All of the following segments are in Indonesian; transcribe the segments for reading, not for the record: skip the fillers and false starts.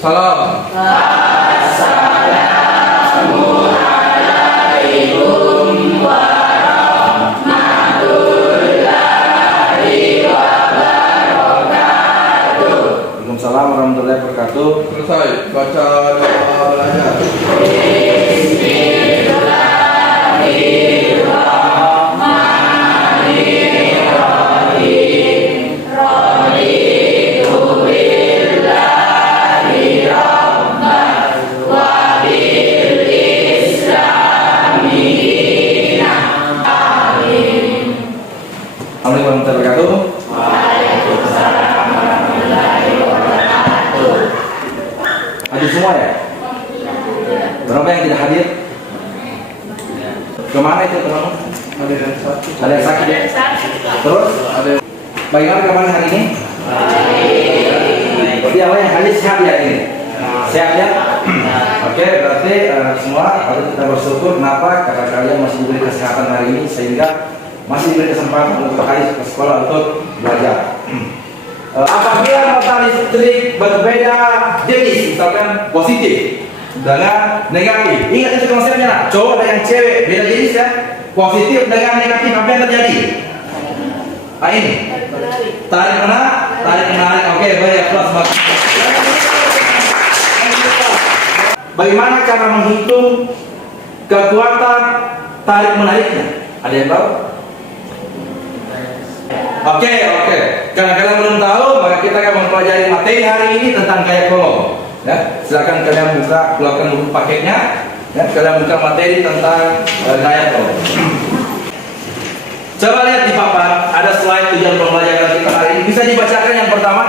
Salam. Waalaikumsalam warahmatullahi wabarakatuh. Selesai baca doa belajar. Assalamualaikum warahmatullahi wabarakatuh. Hadir semua ya? Berapa yang tidak hadir? Kemana itu teman-teman? Ada yang sakit. Ada yang sakit ya? Terus? Ada. Bagaimana kabarnya hari ini? Berarti apa yang hadir sehat ya ini? Sehat ya? Oke, berarti semua harus kita bersyukur. Kenapa? Karena kalian masih diberi kesehatan hari ini sehingga masih diberi kesempatan untuk hari ke sekolah untuk belajar. Apabila nota listrik berbeda jenis, misalkan positif dengan negatif, ingat itu konsepnya. Cowok dengan cewek beda jenis ya. Positif dengan negatif, apa yang terjadi? Ini tarik menarik. Oke, baik, plus. Bagaimana cara menghitung kekuatan tarik menariknya? Ada yang tahu? Oke. Karena kalian belum tahu, maka kita akan mempelajari materi hari ini tentang gaya kolom. Ya, silakan kalian buka, keluarkan buku paketnya. Ya, kalian buka materi tentang gaya kolom. Coba lihat di papan, ada slide tujuan pembelajaran kita hari ini. Bisa dibacakan yang pertama?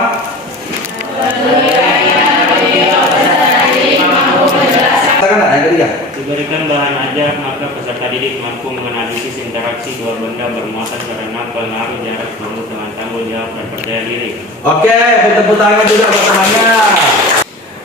Katakan yang ketiga. Diberikan bahan ajar, maka peserta didik mampu menganalisis interaksi dua benda bermuatan karena pengaruh jarak mampu dengan tanggung jawab dan percaya diri. Oke, tepuk tangan juga buat temannya.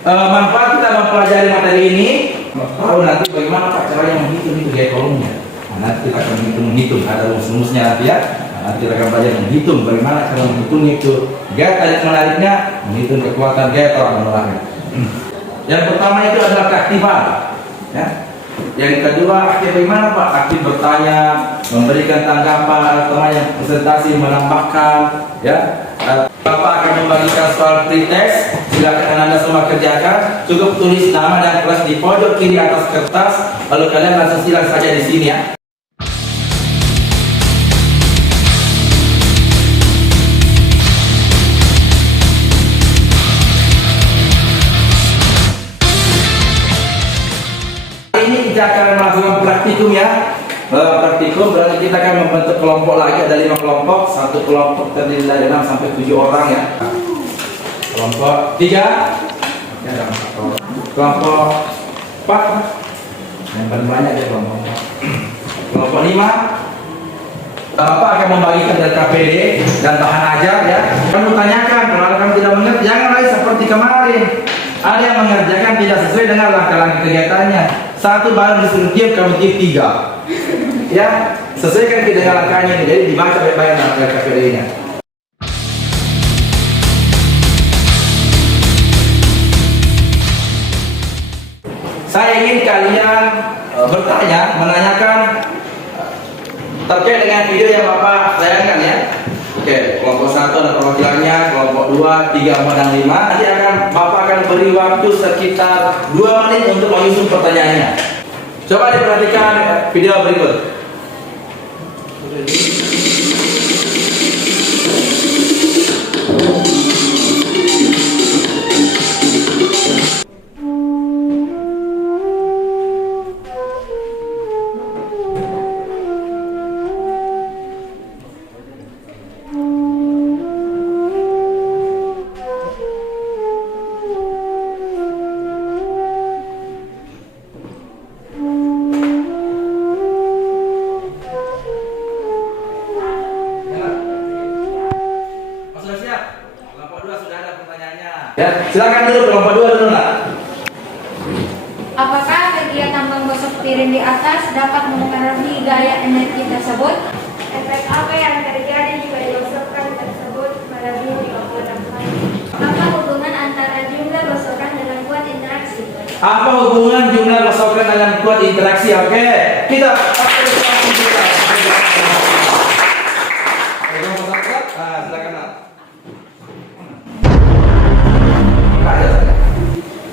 Manfaat kita mempelajari materi ini, tahu nanti bagaimana Pak caranya menghitung itu gaya kolomnya. Nah, nanti kita akan menghitung, ada rumus-rumusnya nanti ya. Nah, nanti kita akan belajar menghitung bagaimana cara menghitung itu. Gaya tarik menariknya, menghitung kekuatan gaya tarik menariknya. Yang pertama itu adalah keaktifan. Ya. Yang kedua, aktif bagaimana Pak? Aktif bertanya, memberikan tanggapan, teman yang presentasi menambahkan, ya. Bapak akan membagikan soal pretest. Silakan Anda semua kerjakan. Cukup tulis nama dan kelas di pojok kiri atas kertas. Lalu kalian langsung silang saja di sini ya. Kita akan melakukan praktikum ya. Praktikum berarti kita akan membentuk kelompok lagi, ada 5 kelompok. Satu kelompok terdiri dari 6 sampai 7 orang ya. Kelompok 3, kelompok 4, yang paling banyak ya kelompok 4. Kelompok 5, Bapak akan membagikan dari KPD dan bahan ajar ya. Kamu tanyakan, kalau kamu tidak mengerti, jangan lagi seperti kemarin. Ada yang mengerjakan tidak sesuai dengan langkah-langkah kegiatannya. Satu barang disuruh tiup, kamu tiup 3. Ya, sesuaikan dengan langkahnya. Jadi dibaca baik-baik langkah KPD-nya. Saya ingin kalian bertanya, menanyakan terkait dengan video yang Bapak sayangkan ya. Oke, kelompok 1 ada perwakilannya, kelompok 2, 3, 4, dan 5. Nanti Bapak akan beri waktu sekitar 2 menit untuk menyusun pertanyaannya. Coba diperhatikan video berikut. Ya, silakan dulu kelompok 2 dulu nak. Apakah kegiatan menggosok piring di atas dapat mempengaruhi gaya energi tersebut? Efek apa yang terjadi jika gosokan tersebut melebihi 36 kali? Apa hubungan antara jumlah gosokan dengan Apa hubungan jumlah gosokan dengan kuat interaksi? Oke, kita silakan.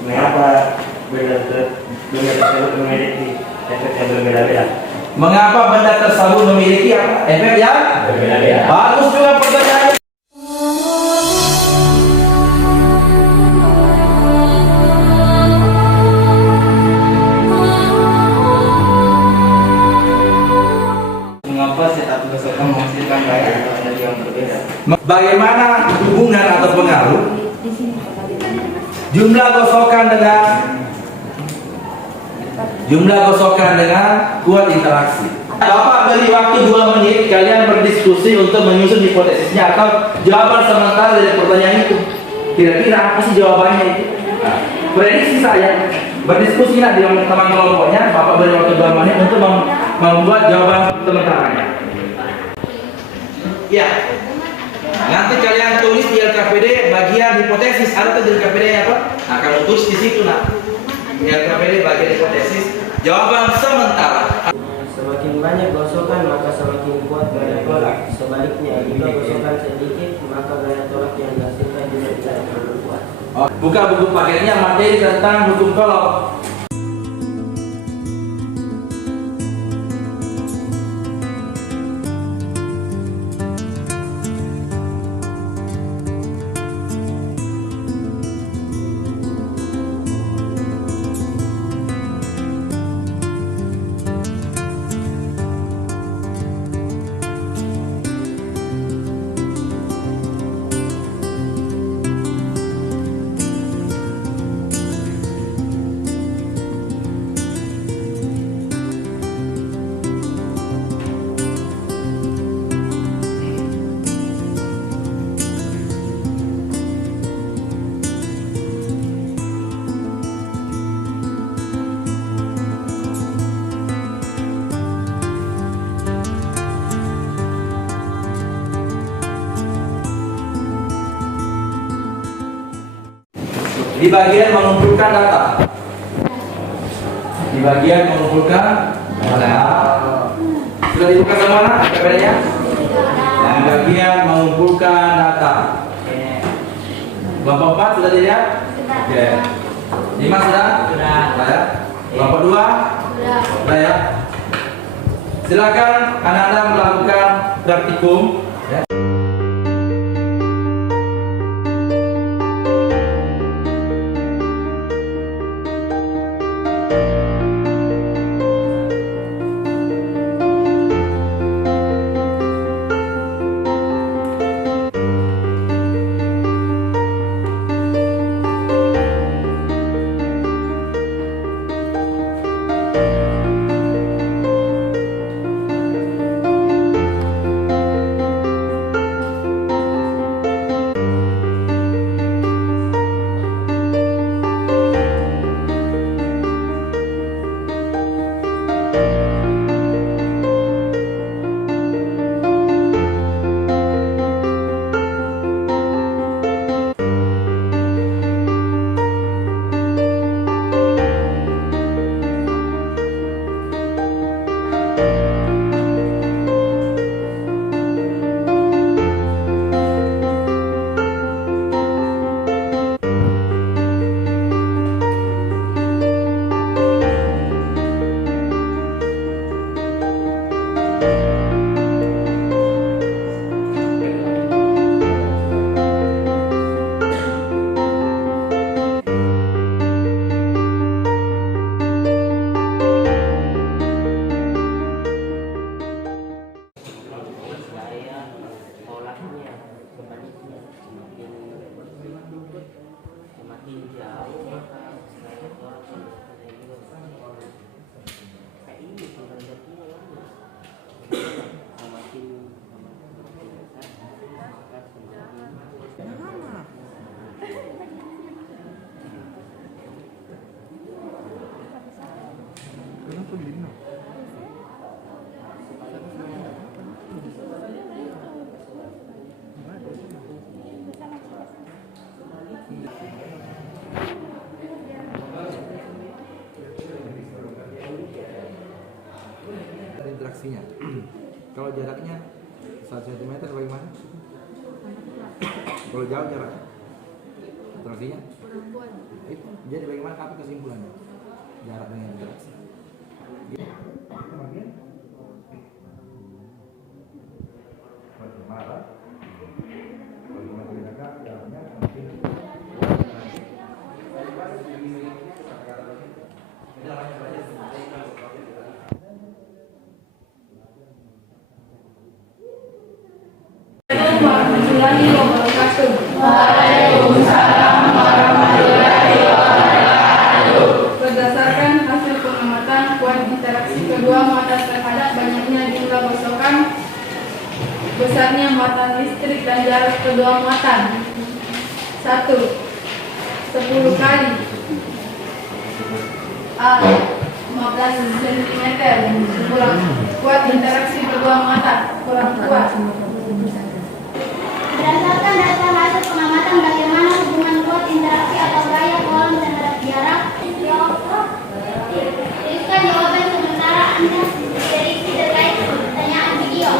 Mengapa benda tersebut memiliki efek yang berbeda-beda? Mengapa benda tersebut memiliki apa? Efek yang Berbeda-beda. bagus juga pertanyaannya. Mengapa setiap gosokan menghasilkan gaya atau energi yang berbeda? Bagaimana hubungan atau pengaruh jumlah gosokan dengan kuat interaksi? Bapak beri waktu 2 menit kalian berdiskusi untuk menyusun hipotesisnya atau jawaban sementara dari pertanyaan itu. Kira-kira apa sih jawabannya itu? Nah, prediksi saya berdiskusi dengan teman kelompoknya. Bapak beri waktu 2 menit untuk membuat jawaban sementaranya. Ya. Nanti kalian tulis di LKPD bagian hipotesis. Ada tuh di LKPD apa? Nah, kamu tulis di situ nah. Di LKPD bagian hipotesis. Jawaban sementara. Semakin banyak gosokan maka semakin kuat gaya tolak. Sebaliknya, jika gosokan sedikit maka gaya tolak yang dihasilkan juga tidak terlalu kuat. Oh, buka buku paketnya materi tentang hukum tolak. Di bagian mengumpulkan data. Di bagian mengumpulkan data. Sudah dibuka semua KPD-nya? Di bagian mengumpulkan data. Kelompok 4 sudah dilihat? Oke. 5 sudah? Sudah ya? Kelompok 2? Sudah ya? Silakan anak-anak melakukan praktikum. Ya. interaksinya. Kalau jaraknya 1 cm bagaimana? Kalau jauh jaraknya interaksinya itu, jadi bagaimana, apa kesimpulannya jarak dengan interaksi? Warahmatullahi wabarakatuh. Berdasarkan hasil pengamatan kuat interaksi kedua muatan terhadap banyaknya jumlah gosokan, besarnya muatan listrik dan jarak kedua muatan. 1. 10 kali A 15 cm kurang kuat interaksi kedua muatan kurang kuat. Berdasarkan data hasil pengamatan bagaimana hubungan kuat interaksi atau gaya kolom terhadap jarak, tuliskan jawaban sementara Anda prediksi terkait pertanyaan video.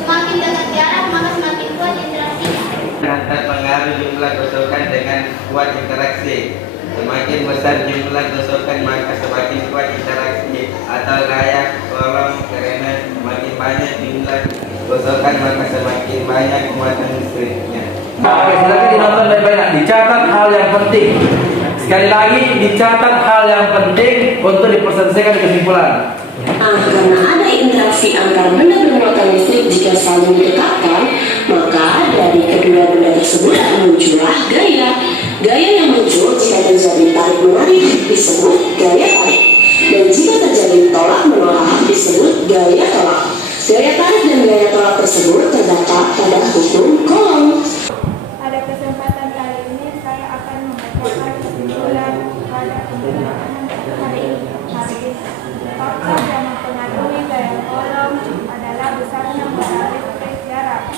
Semakin dekat jarak maka semakin kuat interaksinya. Terpengaruh jumlah gosokan dengan kuat interaksi. Semakin besar jumlah gosokan maka semakin kuat interaksi atau gaya kolom, karena semakin banyak jumlah gosokan maka semakin banyak muatan listriknya. Oke, silakan ditonton baik-baik. Dicatat hal yang penting. Sekali lagi dicatat hal yang penting untuk diperselesaikan kesimpulan. Karena ada interaksi antara benda bermuatan listrik jika saling didekatkan, maka dari kedua benda tersebut muncullah gaya. Gaya yang muncul jika terjadi tarik-menarik disebut gaya tarik, dan jika terjadi tolak-menolak disebut gaya tolak. Gaya tarik dan gaya tolak tersebut terdapat pada hukum Coulomb. Pada kesempatan kali ini saya akan membacakan kesimpulan pada pembicaraan hari ini. Fakta yang mempengaruhi gaya kolom adalah besarnya muatan listrik jarak.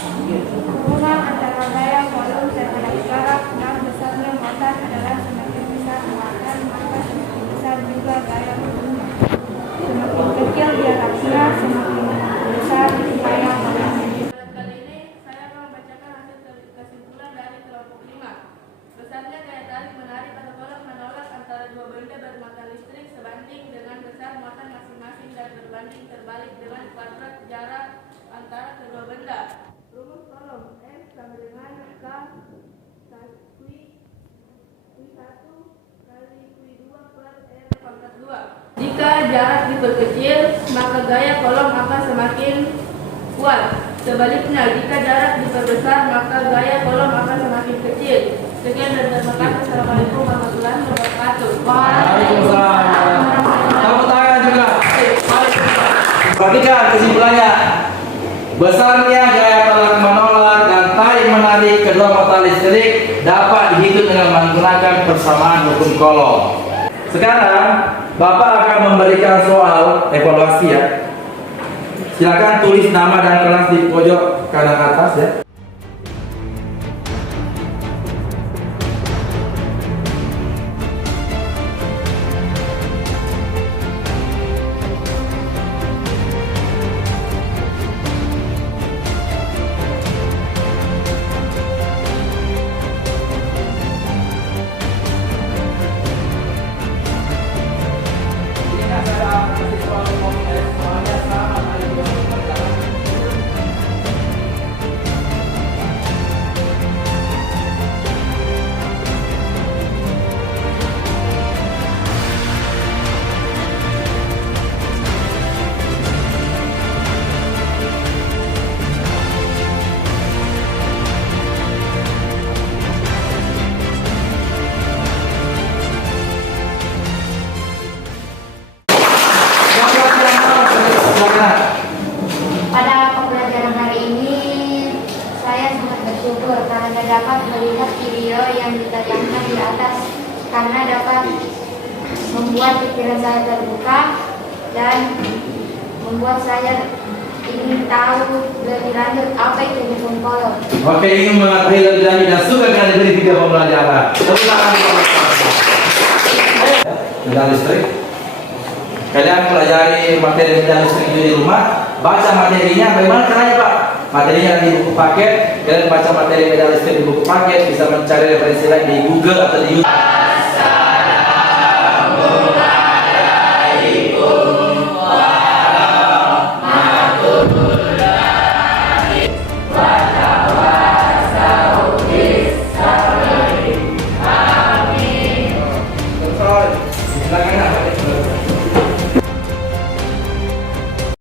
Hubungan antara gaya kolom terhadap jarak dan besarnya muatan adalah semakin besar muatan maka semakin besar juga gaya kolomnya. Semakin kecil jaraknya semakin besar gaya kolomnya. Kali ini saya akan membacakan hasil kesimpulan dari kelompok 5. Besarnya gaya tarik menarik atau tolak menolak antara dua benda bermuatan listrik sebanding dengan besar muatan masing-masing dan berbanding terbalik dengan kuadrat jarak antara kedua benda. Rumus kolom F sama dengan K Q1 kali Q2 per R pangkat 2. Jika jarak diperkecil, maka gaya kolom akan semakin kuat. Sebaliknya, jika jarak diperbesar, maka gaya kolom akan semakin kecil. Sekian dan terima kasih. Assalamualaikum warahmatullahi wabarakatuh. Waalaikumsalam. Tepuk tangan juga. Perhatikan kesimpulannya. Besarnya gaya tolak menolak dan tarik menarik kedua muatan listrik dapat dihitung dengan menggunakan persamaan hukum Coulomb. Sekarang Bapak akan memberikan soal evaluasi ya. Silakan tulis nama dan kelas di pojok kanan atas ya. Pada pembelajaran hari ini, saya sangat bersyukur karena dapat melihat video yang ditayangkan di atas, karena dapat membuat pikiran saya terbuka dan membuat saya ingin tahu lebih lanjut apa itu hukum Coulomb. Oke, ingin mengetahui lebih lanjut dan suka dengan diberi video pembelajaran. Tepuk tangan. medan listrik. Kalian pelajari materi medan listrik itu di rumah, baca materinya. Bagaimana caranya Pak? Materinya di buku paket. Kalian baca materi medan listrik di buku paket, bisa mencari referensi lain di Google atau di YouTube.